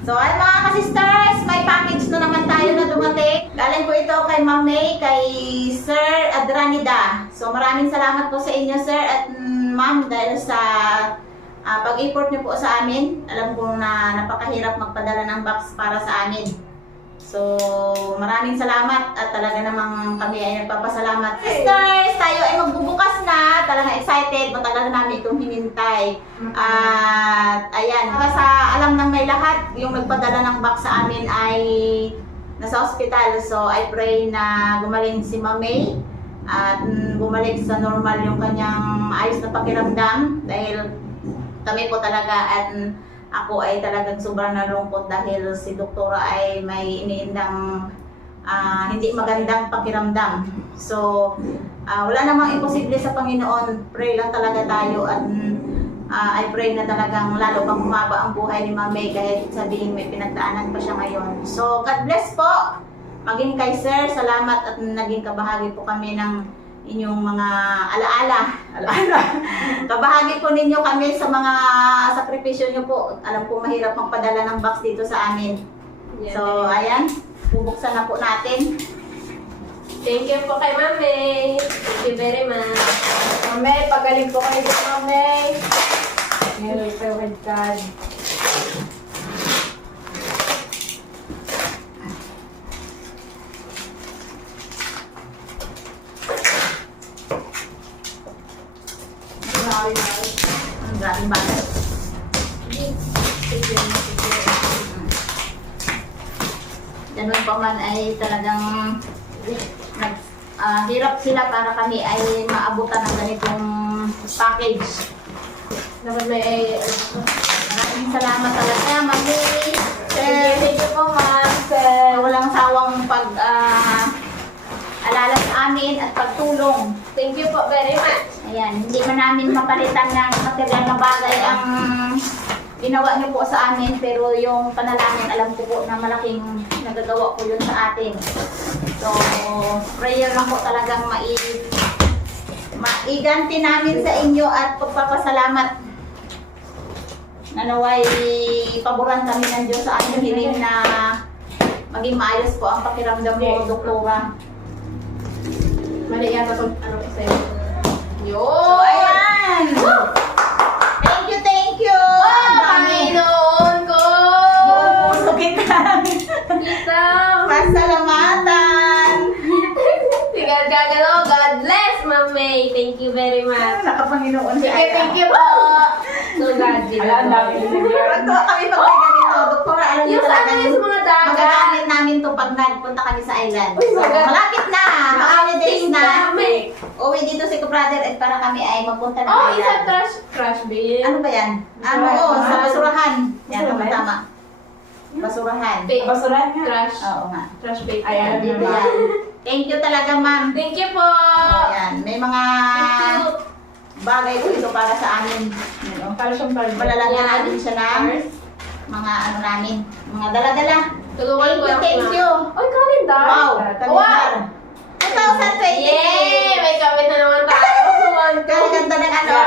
So ay mga ka-sisters, may package na naman tayo na dumating. Galing po ito kay Ma'am May, kay Sir Adranida. So maraming salamat po sa inyo Sir at Ma'am dahil sa pag-import niyo po sa amin. Alam ko na napakahirap magpadala ng box para sa amin. So maraming salamat at talaga namang kami ay nagpapasalamat. Sisters, tayo ay magbubukas na. Talagang excited, matagal na namin itong hinintay. At ayan, para sa alam ng may lahat, yung nagpadala ng box sa amin ay nasa hospital. So I pray na gumaling si Ma'am May at bumalik sa normal yung kanyang ayos na pakiramdam dahil kami po talaga at ako ay talagang sobrang nalungkot dahil si doktora ay may iniindang hindi magandang pakiramdam. So, wala namang imposible sa Panginoon. Pray lang talaga tayo at I pray na talagang lalo pang humaba ang buhay ni Ma'am May kahit sabihin may pinagdaanan pa siya ngayon. So, God bless po! Maging kay Sir, salamat at naging kabahagi po kami ng inyong mga alaala. Kabahagi po ninyo kami sa mga sakripisyo nyo po. Alam ko mahirap magpadala ng box dito sa amin. So, ayan. Bubuksan na po natin. Thank you po kay Ma'am May. Thank you very much. Ma'am May, pagaling po kayo dito, Ma'am May. Meron kayo red card. Ang daming bagay. Ganun pa man ay talagang hirap sila para kami ay maabutan ng ganitong package. Dapat may Maraming salamat talaga, Ma'am May. Thank you po, Ma'am. Walang sawang alala sa amin at pagtulong. Thank you po very much. Ayan, hindi man namin mapalitan ng material na bagay ang ginawa niyo po sa amin, pero yung panalangin, alam ko po na malaking nagagawa ko yun sa atin. So, prayer lang po talagang maiganti namin sa inyo at pagpapasalamat. Nanaway, paboran kami ng Diyos sa aming hiling na maging maayos po ang pakiramdam mo, doktora. Mali yata pag ano ko sa'yo. So, ayan! Thank you! Ang dami. Panginoon ko! Buong puso kita. Kita! Pasalamatan! Tingnan gagalo. God bless, Ma'am May. Thank you very much. Nakapanginoon si Sige, thank you po. So, God bless. Ala, ang dami Pag kami pag may ganito, doktora, alam niyo Yung sa ano yung sa mga dagat. magagamit namin to pag nagpunta kami sa island. Uy, So, maganda. malapit na! Holidays na! Dami. Uwi dito si Brother at para kami ay magpunta ng Oh, island. isa trash bin. Ano ba yan? Ano, Basurahan. sa basurahan. Yan, Basurahan? tama. Basurahan. Basurahan nga. Trash. Oo nga. Trash paper. Ayan. Dito yan. Thank you talaga, ma'am. Thank you po. Ayan, may mga Thank you. bagay po ito para sa amin. You know, Para siyang palma. malalagyan Yan. natin siya ng mga ano namin, mga dala-dala. Tulungan ko yung Thank you. Oy, calendar. Wow, Wow. kalendar. 2020. Yay! May gamit na naman tayo. Kaganda ng ano?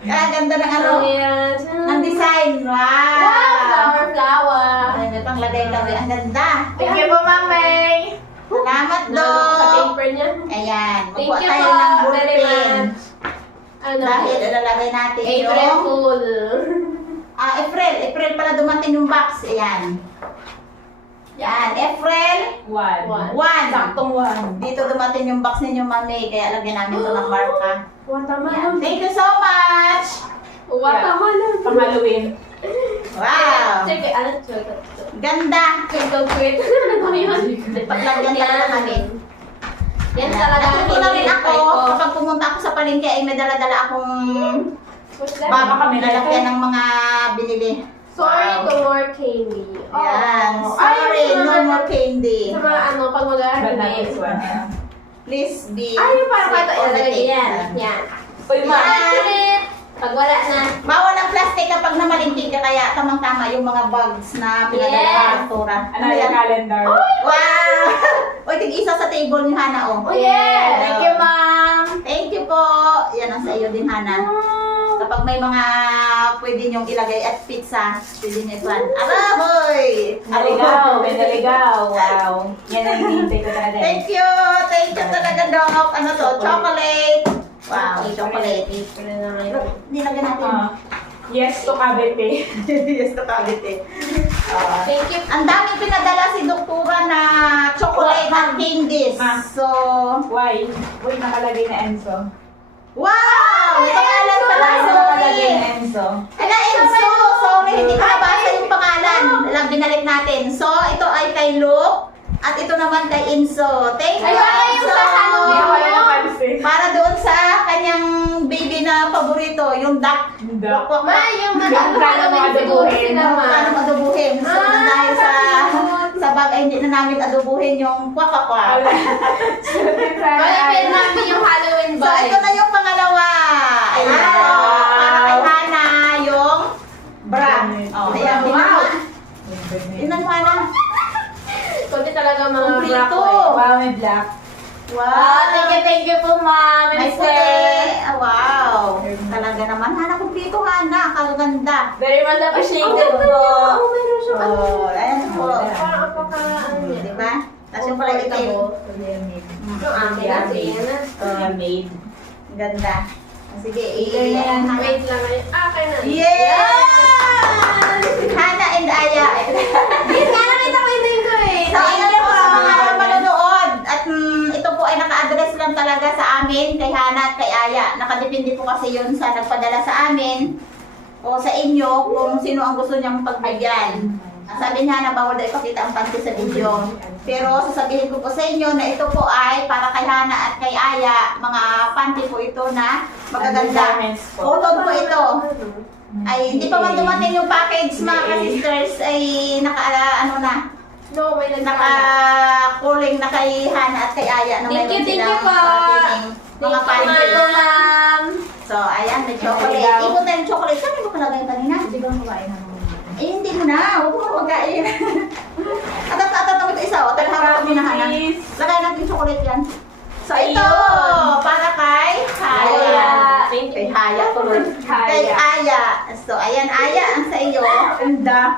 Kaganda ng ano? Ayan. Ng design. Wow, Wow! flower. Ay, may panglagay kami. Ang ganda. Thank you po, Ma'am May. Salamat, Sa Dok. paper niya. Ayan, Thank magkuha you tayo po ng very ballpen. much. Ano? Dahil ilalagay natin April yung... Fool. April pala dumating yung box. Ayan. Yan, April One. 1. Saktong one. Dito dumating yung box ninyo, Mami. Kaya lagyan namin to ng marka. Watermelon. Yan. Thank you so much! Watermelon. Pang Halloween. Wow! Check it. Ano? Check it. Ganda! Twinkle quit. Ano ba yun? Paglagyan talaga kami. Yan talaga. Natuto na rin ako. hinihintay ko. Kapag pumunta ako sa palengke, ay may dala-dala akong What's that? bag kami lalagyan ng mga binili. Sorry Wow. to more candy. Yan. Oh. Sorry, Ay, yung no mga- more candy. Sa mga ano, pag But not this mag-harvest. one. Please be Ay, yung parang safe ito. on the Ilalagay take. yan. Yan. Uy, ma. Yan. Pag wala na. Bawal ang plastic kapag namalingking ka, kaya tamang-tama yung mga bags na pinadala Yes. ng doktora. Ano yung calendar? Wow! Uy, tig-isa sa table ni Hana, oh. Oh, yeah. Thank you, ma'am. Thank you po. Yan ang sa iyo din, Hana. Sa Kapag may mga pwede niyong ilagay at pizza, pwede niyo ito. Arahoy! Naligaw, may naligaw. Wow. Yan ang hinihintay ko talaga. Thank you! Thank you talaga, Dok. Ano to? Chocolate! Wow, chocolate. Wala na ngayon. Nilagyan natin. Yes to Cavite. Yes, to Cavite. Thank you. Ang daming pinadala si Doktura na chocolate at candies. Ma. So, Why? Uy, nakalagay na Enzo. wow! May pangalan pala, Nakalagay sorry. na Enzo. Ala, Enzo! Sorry, hindi ko nabasa yung pangalan. Alam, binalik natin. So, ito ay kay Luke. At ito naman kay Enzo. Thank you, Ay, wala yung Enzo! sa Halloween. Hindi ko alam napansin. Para doon sa kanyang baby na paborito, yung duck. Duck. Ma, yung Paano mo Halloween siguro adobuhin? sila, ma. Paano adobuhin? So, na dahil sa bagay, hindi na namin adobuhin yung kwakakwa. Wala. Malapit namin yung Halloween So, ito vibe. na yung pangalawa. Ayan. Wow. Para kay Hana, yung bra. Oh, ayan. Wow. Tingnan mo, Hana. Kunti talaga mga Kumplito. black ko eh. Wow, may black. Wow. Thank you po, ma'am. May And puti. sir. Ah, wow. Talaga naman. Hana, kumplito, Hana. Kaganda. Very much appreciated po. Oh, meron siya. Oh, ayan po. Parang apaka, ano yan. Di ba? Tapos yung pala itim. Yung akin kasi yan ah. Made. Ganda. Sige, Ito yan. Hana. Wait lang ngayon. Akin na. Yes! Hana and Aya. Yes, nga nakita ko yung din ko eh. So, ayan po sa mga manonood. At ito po ay naka-address lang talaga sa amin, kay Hana at kay Aya. Nakadepende po kasi yun sa nagpadala sa amin o sa inyo kung sino ang gusto niyang pagbigyan. Sabi niya na bawal daw ipakita ang panty sa video. Pero sasabihin ko po sa inyo na ito po ay para kay Hana at kay Aya. Mga panty po ito na magaganda. Cotton po ito. Ay, hindi pa man dumating yung package mga ka-sisters ay ano na, No, may nagkala. naka-calling na kay Hana at kay Aya. Na Thank you, mayroon thank you silang po. parating mga panty. ma'am. So, ayan, may chocolate. Naligaw. Ikot na yung chocolate. Saan mo palagay kanina? Hindi ba kumain ng Eh, hindi mo na. Huwag mo magkain. Atat mo ito isa. O, tagharap kami na Hana. Lagay natin yung chocolate yan. So, ito, para kay Haya. Thank Kay you. Haya tuloy. Haya. Kay Aya. So, ayan, Aya, ang sa iyo. Ganda.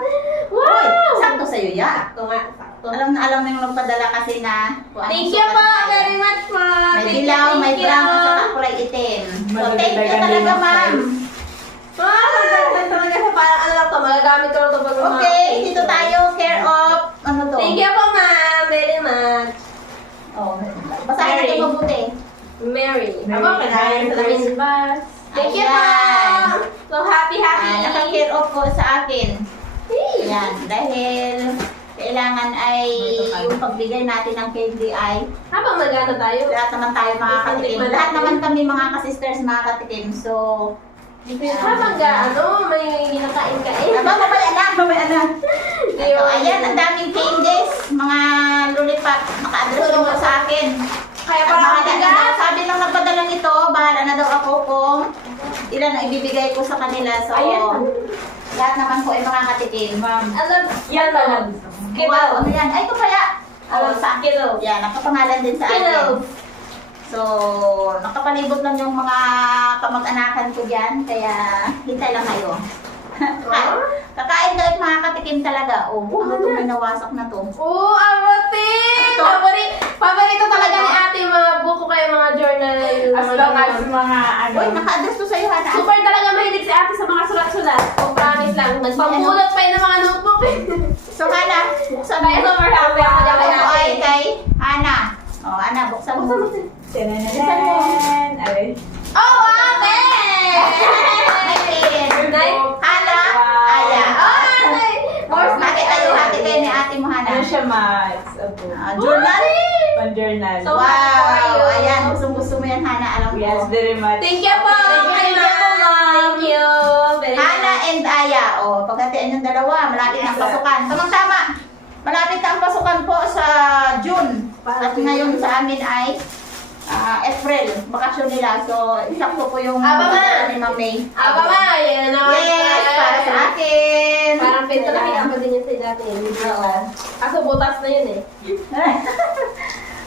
Uy, Wow! sakto sa iyo yan. Sakto nga, sakto. Alam na yung nagpadala kasi na kung anong Thank you sukat po ni Aya. very much po. May Thank you, dilaw, thank may you. brown, at saka kulay itim. So, thank you Magdadagdagan talaga, din ng ma'am. Maganda talaga siya. Parang ano lang to, magagamit ko lang to pag Okay, dito tayo, care of, ano to? Thank you po, ma'am. Very much. Oh, basahin natin Mary. mabuti. Mary. Merry Aba, kailangan salamin. Christmas. Thank you Ayan. po. So happy. Naka-care of po sa akin. Hey. Yan, dahil kailangan ay yung pagbigay natin ng candy ay Habang magano tayo. lahat naman tayo makakatikim. Lahat naman kami mga ka-sisters makakatikim. So, Habang may ginakain-kain. mamaya na. Di Ito, ba? ayan, ang daming candies, mga lollipop, naka-address yung mga sa akin. Kaya At parang bahala na daw, sabi nung nagpadala nito, bahala na daw ako kung ilan ang ibibigay ko sa kanila. So, Ayan. lahat naman po ay makakatikim. Ma'am. Alam, Yan lang. Wow, ano yan? Ay, ito kaya. Alam, sa Skittles. Yan, nakapangalan din sa akin. Skittles. So, nakapalibot lang yung mga kamag-anakan ko dyan, kaya hintay lang kayo. Kakain ka at makakatikim talaga. Oh, ano to, may nawasak na to. Oo, ate! Ito. Paborito talaga ni ate yung mga buko kayo, mga journal. As long as mga ano. Uy, naka-address to sa'yo, Hana. Super talaga mahilig si ate sa mga sulat-sulat. O promise lang. Nagpamulot pa yun ng mga notebook eh. So, Hana, buksan mo. Kaya super happy ako dyan kay Ito ate. ay kay Hana. Oh, Hana, buksan mo. Tinanan. Alay. Oh, ate! Nice. Hana, Wow. Aya. Oh, ate! More Hati kayo, hati kayo ni ate mo, Hana. Ano siya, Max? Opo. Journal? Pan-journal. So, happy for Wow! you. Ayan, gusto mo yan, Hana. Alam ko. Yes, very much. Thank you po! Thank you, ma'am. Thank you! Very Hana much. and Aya. O, pagkatian yung dalawa, malapit na ang pasukan. Tamang-tama. Malapit na ang pasukan po sa June. At ngayon sa amin ay April. Bakasyon nila. So, isakto po yung Aba, ma. ni Ma'am May. Aba ma, yan na naman. Yes, para sa akin. Parang pinto nakita ko din yun sa dati. Oo. Kaso butas na yun eh.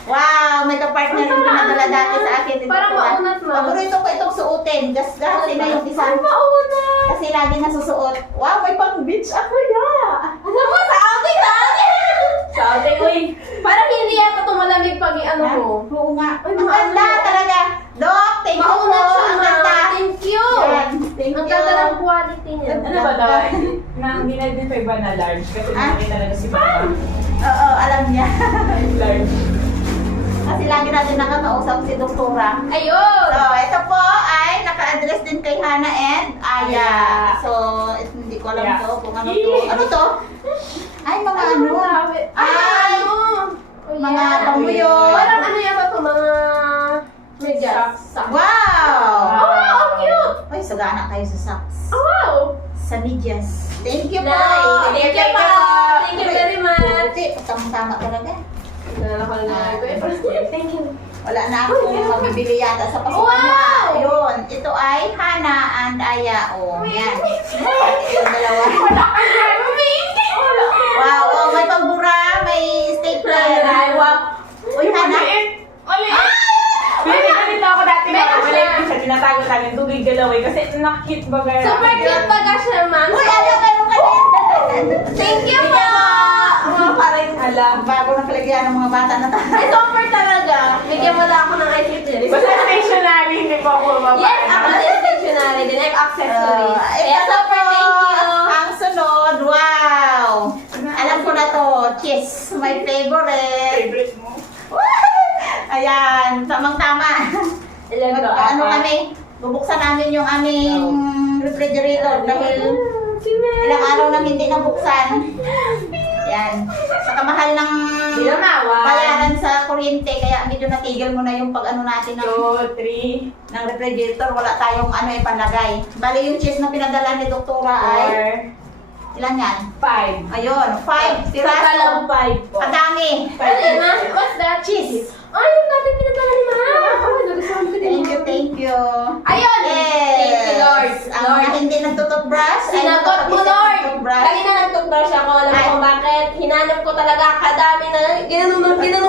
Wow, may kapartner yung pinadala dati sa akin. Ito Parang po, ah. maunat, ma'am. Paborito ko itong suotin. Kasi na yung isa. Ay, mauna. Kasi lagi nasusuot. Wow, may pang beach ako ya. Ano mo sa atin Sa ating, uy. Parang hindi yata tumalamig pag ano mo. Oo nga. Ay, Ang ganda maano. talaga. Dok, thank you po. Maunat siya, Ang ma'am. ganda. Thank you. Yan, thank Ang you. ganda ng quality niya. Ano ba daw? Hindi na-identify ba na large? Kasi nakita talaga si Papa. Oo, alam niya. Large. Kasi lagi natin nakakausap si Doktora. Ayun. So, ito po ay naka-address din kay Hana and Aya. So, hindi ko alam Yeah. to kung ano to. Ano to? Ay, mga ano. Ay, mga pamuyo. Parang ano yata to, mga medyas. Wow! Oh, ang cute! Ay, sagana kayo sa socks. Oh, wow! Sa medyas. Thank you po. Nice. Thank you po. Thank you very much. Puti, tama talaga. Thank you. Wala na akong mabibili yata sa pasukan Wow! niya. Yun. Ito ay Hana and Aya. Oh, yan. Yung dalawa. Wow, oh, may pambura, may stapler. Ay, wow. Uy, Hana. Maliit. Ganito ako dati. Meron siya. Maliit siya. Tinatago namin. Tubig galaway. Kasi nakit ba gaya? Super cute talaga siya, ma'am. Uy, ayaw kayo kanina. Thank you po! Mga parang alam, bago na palagyan ng mga bata na tayo. Ay, super talaga. Bigyan mo na ako ng ice cream. Basta stationary. Hindi po ako mababa. Yes, ako din stationary. Din ay accessories. Kaya Ito super po, thank you. ang sunod, wow! Alam ko na to, cheese, my favorite. Favorite mo? Ayan, tamang-tama. Ilan to? Ano kami, bubuksan namin yung aming refrigerator dahil ilang araw nang hindi nabuksan. Yan. Sa kamahal ng bayaran sa kuryente, kaya medyo natigil mo na yung pag-ano natin ng 2, 3, ng refrigerator, wala tayong ano ipanlagay. Bali yung cheese na pinadala ni Doktora ay, 4, ilan yan? 5. Ayun, 5 piraso. Total 5 po. Kadami. Ano yun, ma'am? What's that? Cheese. Ay, yung dati pinadala ni ma'am. Oh, nagustuhan ko din. Thank you, thank you. Ayun! Yes. Thank you, Lord. Ang Lord. mga hindi nagtututbrush, ay Sinagot mo, nakapag-isip Lord! ng toothbrush. Kanina nag-toothbrush ako. Alam mo Ay. kung bakit? Hinanap ko talaga kadami na ginanong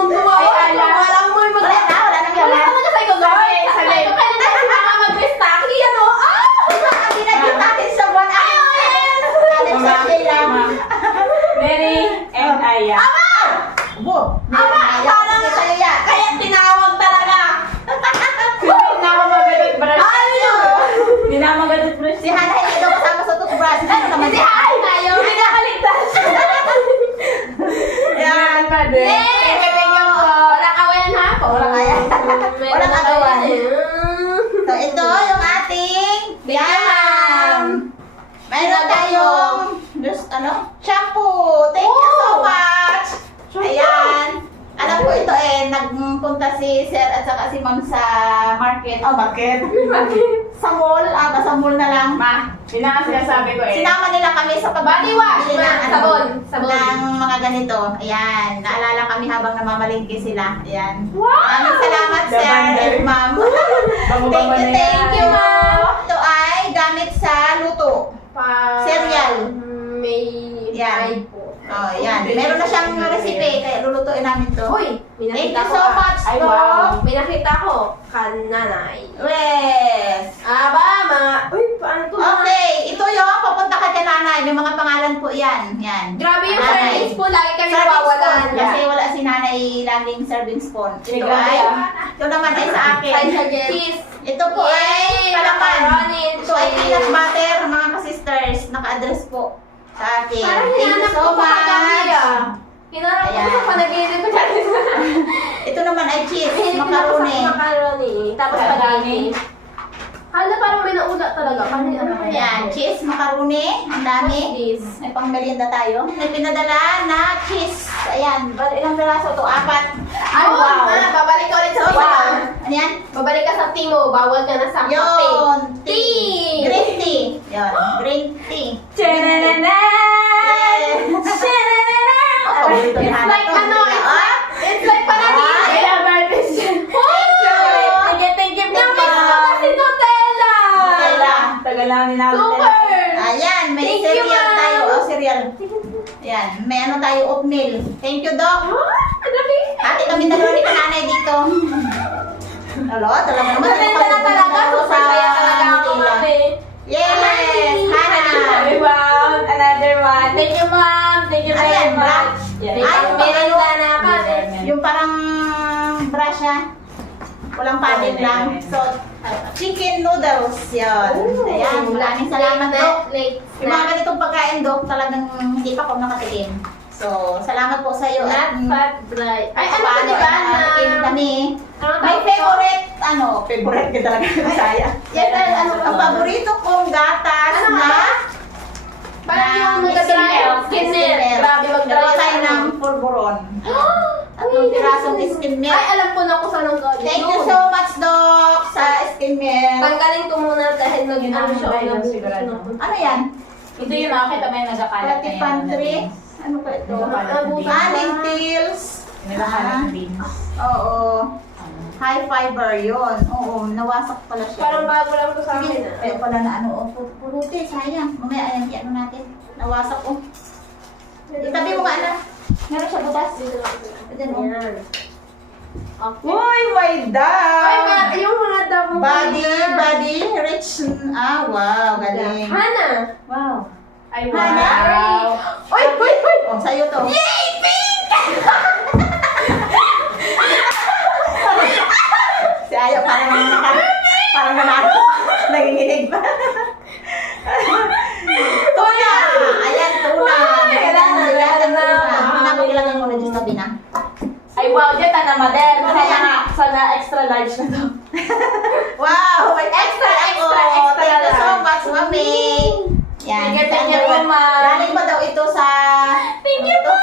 mo ako. Ay, ala. Walang mo yung Wala na, wala nang Wala yaman. talaga sa'yo, Lord. Sa Sabi ko, kailan na si mama mag-restocking, ano? Ah! Ang binagyan natin sa buwan ay, yes! Alex sa lang. Mary and Aya. Bo, Ama, parang Sige sa'yo yan. kaya tinawag talaga. Hindi na ako magalit brush. Ano? Hindi na ako magalit brush. Si Hana hindi daw kasama sa toothbrush. Ano naman Hindi, yan? ay, tayo. Hindi na kaligtas. Yan pa din. Yes! Walang awayan ha? Walang awayan. Meron Walang na agawan. kayo eh. So, ito yung ating Yan. Meron tayong shampoo. Thank you so much. Ayan. Alam ko ito nagpunta si Sir at saka si Ma'am sa market. Oh, market? Sa mall. Sa mall na lang. Ma, yun na nga sinasabi ko eh. Sinama nila kami sa Body wash, pagbili ma'am. Sabon. ng mga ganito. Ayan. Naalala kami habang namamalingki sila. Ayan. Wow! Maraming salamat, The Sir Bander. and Ma'am. Bango-bango na yan. Thank you, Ma'am. Ito ay gamit sa luto. Cereal. May Yan. po. Oh, yan. Meron na siyang recipe, kaya lulutuin namin to. Uy, may Thank nakita you ko so ah. much, Ay, Dok. wow. May nakita ko. Kananay. Yes. Aba, mga... Uy, paano to? Okay, ito yung papunta ka kay nanay. May mga pangalan po yan. Yan. Grabe yung Nanay. serving spoon. Lagi kami Serving nawawalan. spoon. Kasi wala si nanay laging serving spoon. Ito Grabe, ay, ah. ito naman ay sa akin. Ay, sa cheese. Ito po ay Yay! palaman. Macaroni and Ito ay cheese. peanut butter, mga ka-sisters. Naka-address po sa akin. Parang Thank you hinanap so ko pa kagabi much. ah. Hinanap ko Ayan. sa panaginip ko dati. Ito naman ay cheese, Macaroni. macaroni. Macaroni. Tapos Macaroni. spaghetti. Hala, parang may naula talaga. Ano kaya? Ayan, cheese, macaroni. Ang dami. This. May pang merienda tayo. May pinadala na cheese. Ayan, ilang piraso to? 4. Ay, Oh, wow. babalik ka ulit sa Wow. wow. Ano yan? Babalik ka sa tea mo. Bawal ka na sa kape. Yun. Tea. Green tea. Yun, green tea. Tsananana! Tsananana! Oh, paborito ni It's Hana like to. ano, it's like panangin. Kaya Martis. Thank you. Namiss ko na si Nutella. Nutella. Tagal lang ninawag Super. Ayan, may Thank you, cereal ma'am. tayo. Oh, cereal. Ayan, may ano tayo, oatmeal. Thank you, Doc. Ang dami. Ate kami dalawa ni Kananay dito. Hello, talaga naman. Maganda na talaga. Super saya talaga ako, mami. Yes! Hana! Wow, another one. Thank you, ma'am. Thank you Ano very yan, bra? much. Yes. Thank Ay, you, Miranda na kami. Yung parang brush siya. Walang padding lang. So, chicken noodles. Yun. Ayan, maraming salamat, Doc. Yung mga ganitong pagkain, Doc, talagang hindi pa ako nakatikim. So, salamat po sa iyo. Not fat bright. Ay, ano ba, paano, di ba? nakatikim kami. Ano May favorite, favorite ka talaga ng Bisaya. Yes, ano ba? Ang paborito kong gatas Ano na Parang yung na nag-dry. Skin milk. Grabe, mag-dry. Nagawa tayo ng pulburon. Tatlong pirasong skin milk. Ay, alam ko na kung saan ang galing. Thank you so much, Doc, sa skin milk. Tanggalin ko muna dahil Yun ang nag-ano siya. bayan, sigurado. Ano yan? Ito yung nakakita mo yung nagakalat Pati pantry? Ano ba ito? Lentils. Nagakalat ng beans. Oo. High fiber yun. Oo, nawasak pala siya. Parang bago lang to sa akin. Sige, ayun pala na pulutin, sayang. Mamaya, ayan, ano natin. Nawasak ko. Itabi mo nga na. Meron siya butas. Ayan, oh. Ayan. Okay. Uy, my dad! Ay, yung mga dabo. Body, rich. Wow, galing. Hana. Wow. Ay, Hana? wow. Uy! Oh, sa'yo to. Yay, pink! Si Ayo, parang nanalo. Nanginginig pa. Tuna! Ayan, tuna. Kailangan na. Nakakilagay mo na dyan sa bina. Ay, wow, dyan na madel. Ano yan? Sana extra large na to. Wow! May extra. Thank you so much, Mami. Yan. Thank you, Mama. Galing pa daw ito sa... Thank you po.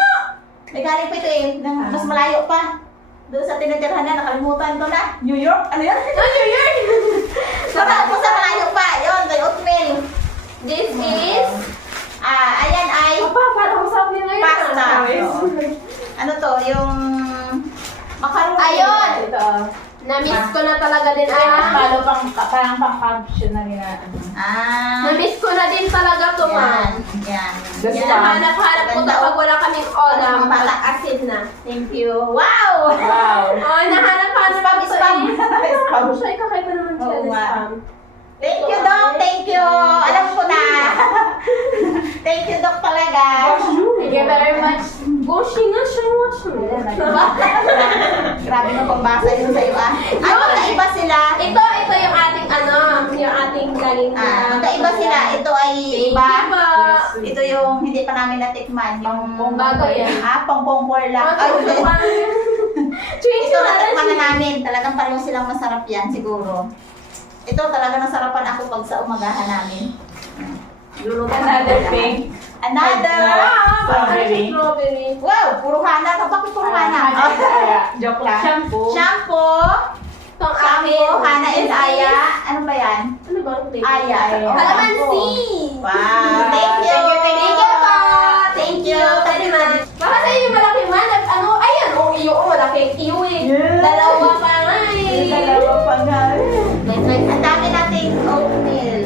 May galing pa ito eh. Mas malayo pa. Doon sa tinitirhan na, nakalimutan ko na. New York? Ano yan? Oh, New York. Sa malayo pa. Yun, may oatmeal. This is... Ayan ay Papa, parang sabi na yun. pasta. Ano to? Yung macaroni. Ayun! Ito. Na-miss ko na talaga din. Ay, mas parang pang-function na nila. Na-miss ko na din talaga to, ma'am. Yan. Basta. Yan. Nahanap-hanap ko Ganda, kapag wala kaming olam, Mga bata. asin na. Thank you. Wow! Wow. Oh, nahanap-hanap Spam, ko spam. eh. Spam. Siya, kakaiba naman siya Oo ng nga. spam. Thank you, Doc. Thank you. Alam ko na. Thank you, Doc, talaga. Thank you very much. Goshi nga siya, Grabe na pagbasa yun sa'yo, ah. Ay, magkaiba sila. Ito yung ating yung ating galing Magkaiba sila. Ito ay iba. Iba. Ito yung hindi pa namin natikman. Yung Bago yan. pang-pongpor lang. Ay, Change ito na natikman na rin. namin. Talagang pareho silang masarap yan, siguro. Ito talaga nasarapan ako pag sa umagahan namin. Another pink. Another! Strawberry. Strawberry. Wow! Puro hana. Bakit puro hana? Joke lang. Shampoo. Shampoo! Itong akin. Shampoo, Hana and Aya. Ano ba yan? Ano ba ang flavor? Aya. Oh, Calamansi! Wow! Thank you! Thank you po! Thank you! Thank you, man. Baka sa'yo yung malaki man. Ayan, iyo, malaki. Iyo eh. Yeah. Dalawa pa nga eh. Dalawa pa nga. Ang dami nating oatmeal.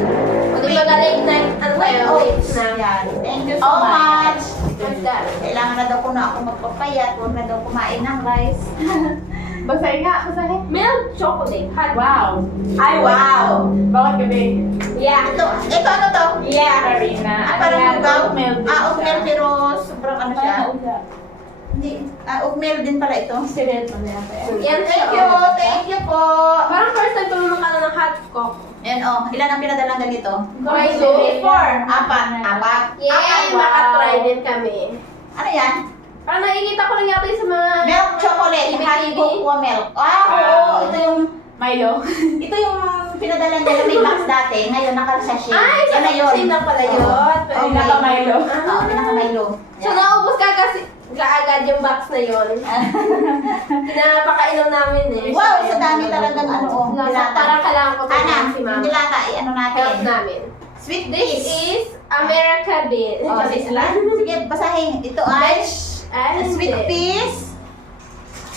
O di ba galing na, ano tayo, Oats. na. Yan. Thank you so Oh, much. What's that? Kailangan na daw ko na ako magpapayat. Huwag na daw kumain ng rice. Basahin nga, basahin. Milk chocolate. Hot. Wow. Ay, wow. Bakit gabi? Yeah. Ito ano to? Yeah. Karina. Parang ugaw. Oatmeal din Oatmeal siya. pero sobrang ano siya. Parang ugaw. Hindi. Oatmeal din pala ito. Siret mo na yata. Yan, Thank you. Thank you po. Parang first time ko naman ka ng hot coffee. Yan o. Ilan ang pinadalang ganito? Okay, so, 4. Apat. Yay! Apat. Makatry din kami. Ano yan? Parang nakikita ko lang yata yung sa mga... Milk chocolate. TV. Honey cocoa milk. Oo. Wow. Ito yung Milo. ito yung pinadala niya na may box dati. Ngayon naka-sachet. Ay, Yan na yun. same na pala yun. Oo. Yung naka-Milo. Oo, pinaka-Milo. So, naubos ka kasi kaagad yung box na yun. Pinapakainom namin eh. Wow, sa dami talagang ano o. Parang kailangan ko Ana, si yung mama. dilata, ano Help natin? namin. Sweet This peas. is America Bean. Oh, sige, basahin. Ito ay And sweet peas.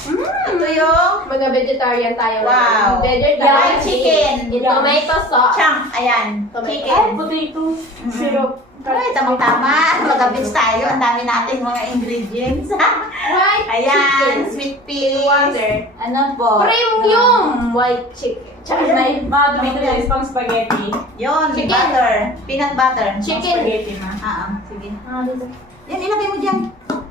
Ito yung Mga vegetarian tayo. Wow. Vegetarian Yung chicken. In tomato sauce. chunk. Ayan. Ay, Chicken. potato. Mhm. Syrup. Ay, tamang-tama. Mag-abits tayo. Ang dami nating mga ingredients. White Ayan. chicken. Sweet In peas. water. Ano po? Premium white chicken. Tsaka may mga tomato pang spaghetti. Yun. Chicken. Butter. Peanut butter. Chicken. Spaghetti na. Sige. Ah, dito. Yan, ilagay mo dyan.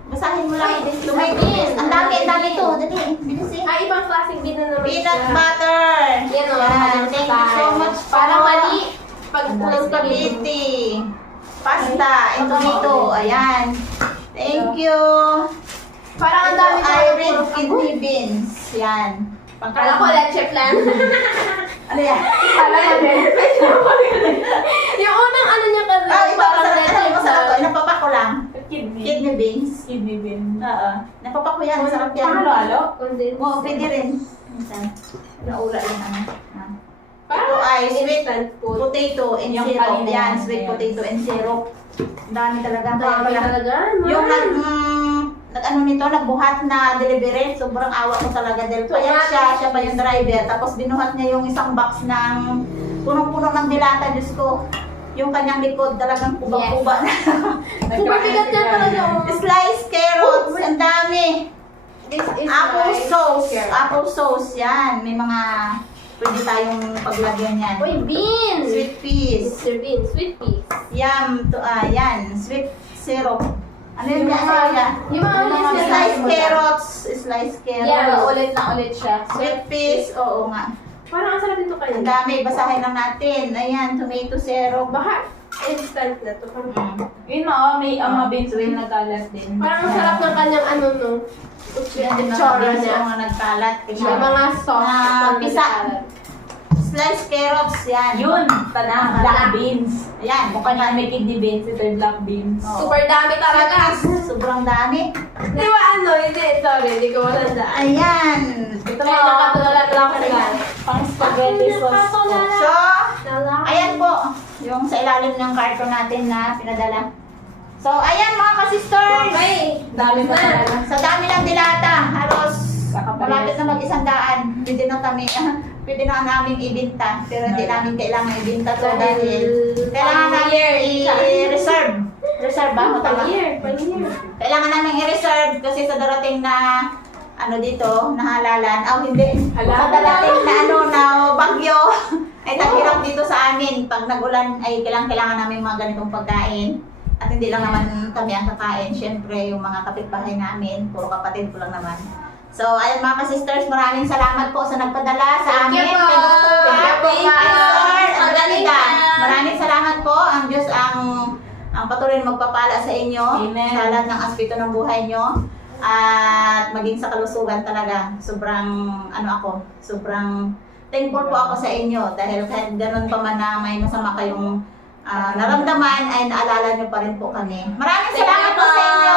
Basahin mo lang. Ay, Tomatoes. Ang dami to. Dali. Bilis eh. Ay, ibang klaseng bean na naman Peanut siya. butter. Yan o. Thank you so much. Para mali. Pag pulang Spaghetti. Pasta. And tomato. Ayan. Thank you. Parang ang Ito dami ay red kidney beans. Yan. Kala ko leche plan. Ano yan? Kala ko din. Yung unang ano niya kasi. Oh, ito parang masarap. leche Ano, masarap to. plan. Napapa ko lang. Kidney. Kidney beans. Kidney bean. Oo. Napapa ko yan. Masarap yan. Halo-halo? Condensed. Oo, pwede rin. Minsan. Naula yung ano. Ah. Parang Ito ay sweet instant food. potato and Yung syrup. kanina Yan, yan. sweet Ayan. potato and syrup. Ang dami talaga. Kaya Dami pala. talaga. Yung nag-ano nito, nagbuhat na delivery, sobrang awa ko talaga dahil payat siya pa yung driver. Tapos binuhat niya yung isang box ng punong-puno ng dilata, Diyos ko. Yung kanyang likod talagang kubang-kuba na. Super bigat niya talaga. Sliced carrots, ang dami. This is Apple my sauce, carrot. apple sauce, yan. May mga pwede tayong paglagyan yan. Uy, beans! Sweet peas. Mr. Bean, sweet peas. Yan, sweet syrup. Ano yun? Yung mga- yung mga sliced carrots. Sliced Yeah, carrots. ulit na ulit siya. Sweet peas, oo nga. Parang ang sarap nito kayo. Ang dami, basahin lang natin. Ayan, tomato syrup. Baka instant na to. Yun o, may mga beans rin nagkalat din. Parang ang sarap ng kanyang ano no. Yan, yung mga Tsura beans, niya. yung mga nagkalat. May mga sauce. Ah, na pisa. nagkalat. Sliced carrots, yan. Yun, tanang black beans. Ayan, Mukha niya may kidney beans, ito yung black beans. Oo. Super dami talaga. Sobrang dami. Di ba ano? Hindi, sorry. Hindi ko matanda. Ayan. Ito Kaya nakatulala lang sila. Pang spaghetti sauce po. So, ayan po. Yung sa ilalim ng carton natin na pinadala. So, ayan mga ka-sisters. Okay. Dami pa talaga. Sa dami ng dilata, halos malapit Kakaparehas. na mag-100. Pwede na kami, pwede na namin ibinta. Pero hindi namin kailangan ibinta to dahil kailangan namin i-reserve. Reserve ba? O tama? Panier. Kailangan namin i-reserve kasi sa darating na ano dito, na halalan. Oh, hindi. Sa darating na ano, na bagyo. Ay naghirap dito sa amin. Pag nag-ulan ay kailangan namin mga ganitong pagkain. At hindi lang naman kami ang kakain. Siyempre, yung mga kapitbahay namin, puro kapatid ko lang naman. So, ayun mga ka-sisters, maraming salamat po sa nagpadala sa Thank amin. you po. Kay Dr. Thank you. Sir Magaling Adranida. ka. Maraming salamat po. Ang Diyos ang patuloy na magpapala sa inyo. Amen. Sa lahat ng aspeto ng buhay nyo. At maging sa kalusugan talaga. Sobrang thankful po ako sa inyo. Dahil kahit ganun pa man na may masama kayong naramdaman, ay naalala nyo pa rin po kami. Maraming Thank salamat you po sa po. inyo.